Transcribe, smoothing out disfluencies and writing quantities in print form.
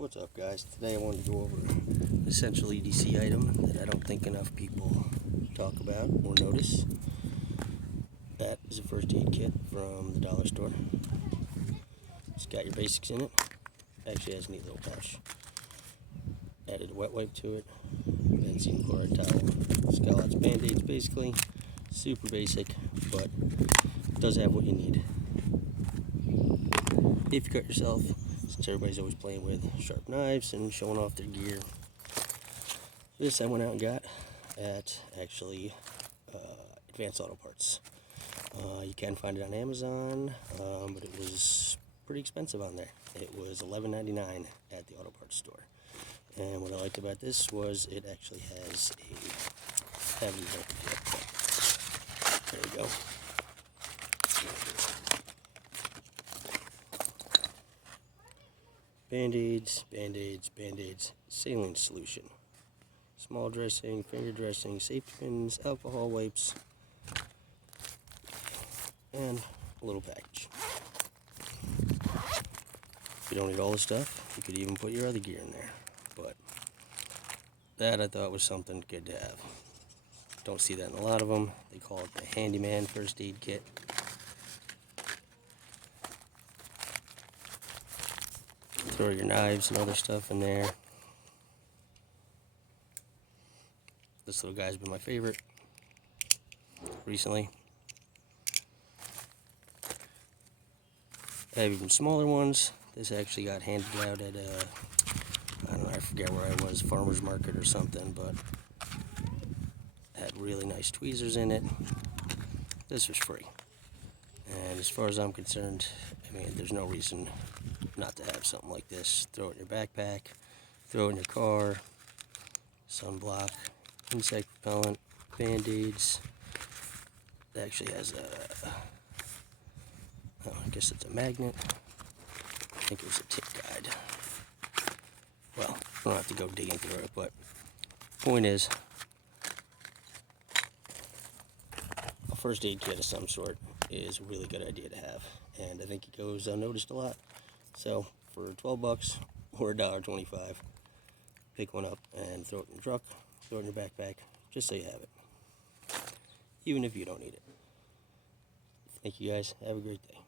What's up, guys? Today I wanted to go over an essential EDC item that I don't think enough people talk about or notice. That is a first aid kit from the dollar store. It's got your basics in it. Actually has a neat little pouch. Added a wet wipe to it, benzene chloride towel. It's got lots of band-aids basically. Super basic, but it does have what you need. If you cut yourself, since everybody's always playing with sharp knives and showing off their gear. This I went out and got at actually Advanced Auto Parts. You can find it on Amazon, but it was pretty expensive on there. It was $11.99 at the auto parts store. And what I liked about this was it actually has a, haven't even opened it yet, but there you go. Band-aids, band-aids, band-aids, saline solution, small dressing, finger dressing, safety pins, alcohol wipes, and a little package. If you don't need all the stuff, you could even put your other gear in there, but that I thought was something good to have. Don't see that in a lot of them. They call it the handyman first aid kit. Throw your knives and other stuff in there. This little guy's been my favorite recently. I have even smaller ones. This actually got handed out at I don't know, I forget where I was, farmer's market or something, but had really nice tweezers in it. This was free. And as far as I'm concerned, I mean, there's no reason not to have something like this. Throw it in your backpack, throw it in your car, sunblock, insect repellent, band-aids. It actually has a, oh, I guess it's a magnet. I think it was a tip guide. Well, I don't have to go digging through it, but point is, a first aid kit of some sort is a really good idea to have, and I think it goes unnoticed a lot. So for 12 bucks or $1.25, pick one up and throw it in your truck, throw it in your backpack, just so you have it, even if you don't need it. Thank you guys. Have a great day.